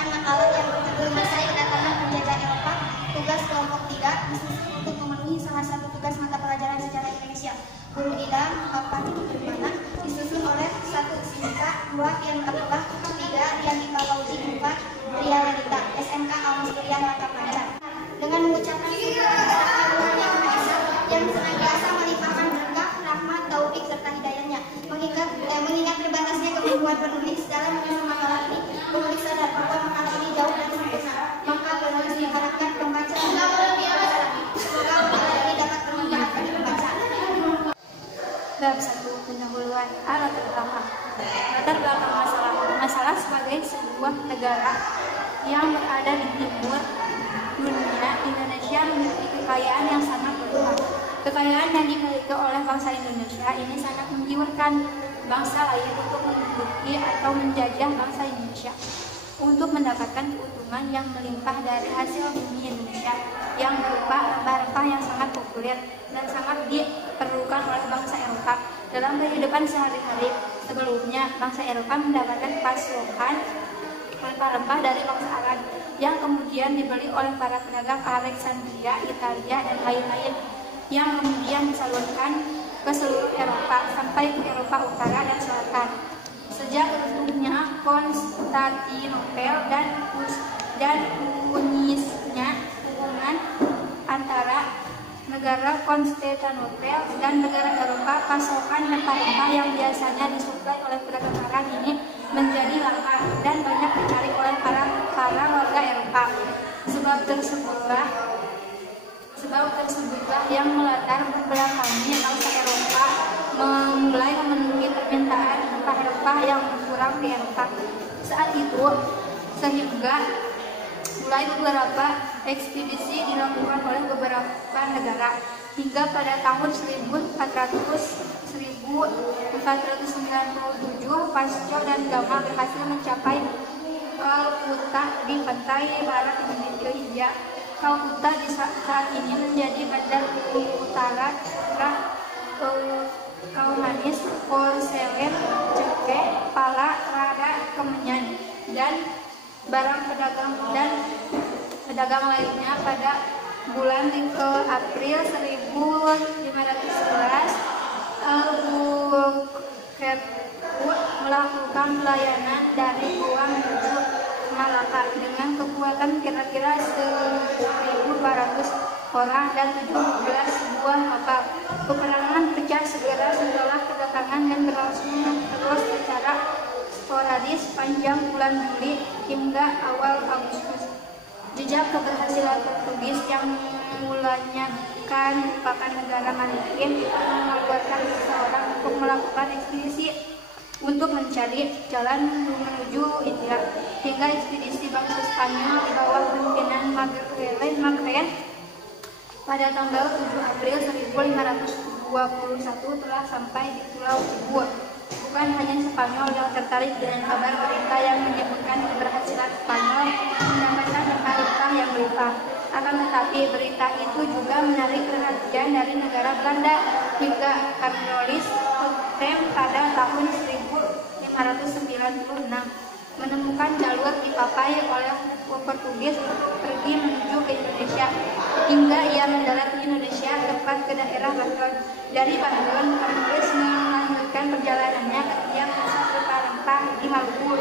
membacakan makalah yang berjudul Masa Kedatangan Penjajah Eropa. Tugas kelompok 3 disusun untuk memenuhi salah satu tugas mata pelajaran sejarah Indonesia. Guru Ida, Bapak Dimana, disusun oleh 1. Sinta, 2. Tian Abdullah, 3. Dianita Fauzi, 4. Ria Ladita, SMK Almasurian Mata Pelajaran. Dengan mengucapkan yang senantiasa melimpahkan berkah, rahmat, taufik serta hidayahnya. Mengingat terbatasnya kemampuan penulis dalam menyusun makalah ini, penulis sadar bahwa makalah ini jauh dari sempurna. Maka penulis diharapkan pembaca semoga makalah ini dapat bermanfaat bagi pembaca. Bab 1. Pendahuluan. Latar belakang. Latar belakang masalah sebagai sebuah negara yang berada di timur dunia, Indonesia memiliki kekayaan yang sangat berlimpah. Kekayaan yang dimiliki oleh bangsa Indonesia ini sangat menggiurkan bangsa lain untuk menduduki atau menjajah bangsa Indonesia untuk mendapatkan keuntungan yang melimpah dari hasil bumi Indonesia yang berupa rempah-rempah yang sangat populer dan sangat diperlukan oleh bangsa Eropa dalam kehidupan sehari-hari. Sebelumnya, bangsa Eropa mendapatkan pasokan rempah-rempah dari bangsa Arab yang kemudian dibeli oleh para pedagang Alexandria, Italia, dan lain-lain yang kemudian disalurkan ke seluruh Eropa sampai ke Eropa Utara dan Selatan. Sejak runtuhnya Konstantinopel dan kunisnya hubungan antara negara Konstantinopel dan negara Eropa, pasokan rempah-rempah yang biasanya disuplai oleh pedagang Arab ini menjadi langka dan banyak dicari oleh para warga Eropa. Sebab tersebutlah yang melatar belakangi bangsa Eropa mulai memenuhi permintaan rempah-rempah yang berkurang di Eropa. Saat itu, sehingga mulai beberapa ekspedisi dilakukan oleh beberapa negara hingga pada tahun 1497 Pasco dan Gama berhasil mencapai Kalkuta di pantai barat India. Kalkuta di saat ini menjadi bandar utara Kaumanis, Porselen, Cengkeh, Pala, Rada, Kemenyan, dan barang pedagang lainnya. Pada bulan April 1511, Albuquerque melakukan pelayanan dari Goa menuju Malaka dengan kekuatan kira-kira 1.400 orang dan 17 buah kapal. Peperangan pecah segera setelah kedatangan dan berlangsung terus secara sporadis panjang bulan Juli hingga awal Agustus. Jejak keberhasilan Portugis yang mulanya kan merupakan negara maritim itu mengeluarkan seseorang untuk melakukan ekspedisi untuk mencari jalan menuju India, hingga ekspedisi bangsa Spanyol di bawah pimpinan Magellan pada tanggal 7 April 1521 telah sampai di Pulau Cebu. Bukan hanya Spanyol yang tertarik dengan kabar berita yang menyebutkan keberhasilan Spanyol mendapatkan rempah-rempah yang melimpah, akan tetapi berita itu juga menarik perhatian dari negara Belanda hingga Cornelis Hutem pada tahun 1596 menemukan jalur dipakai oleh Portugis pergi menuju ke Indonesia, hingga ia mendarat di Indonesia tepat ke daerah Banten. Dari Banten, Cornelis melanjutkan perjalanannya ke tiang pusat rempah-rempah di Maluku.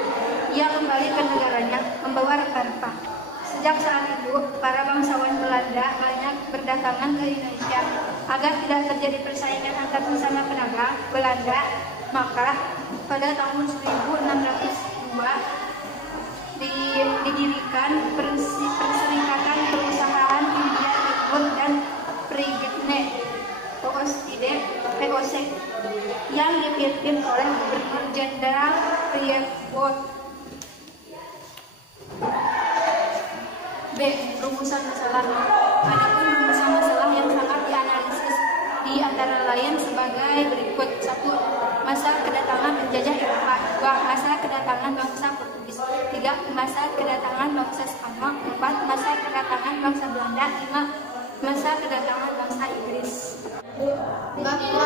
Ia kembali ke negaranya membawa rempah-rempah. Sejak saat itu, para bangsawan Belanda banyak berdatangan ke Indonesia. Agar tidak terjadi persaingan antar sesama pedagang Belanda, maka pada tahun 1602 didirikan Perserikatan Perusahaan India Timur dan Prigne POC yang dipimpin oleh Gubernur Jenderal Prevost. B. Rumusan masalah. Adapun rumusan masalah yang sangat dianalisis di antara lain sebagai berikut: 1. Masa kedatangan penjajah Eropa. 2. Masa kedatangan bangsa Portugis. 3. Masa kedatangan bangsa Spanyol. 4. Masa kedatangan bangsa Belanda. 5. Masa kedatangan bangsa Inggris. Bab 2.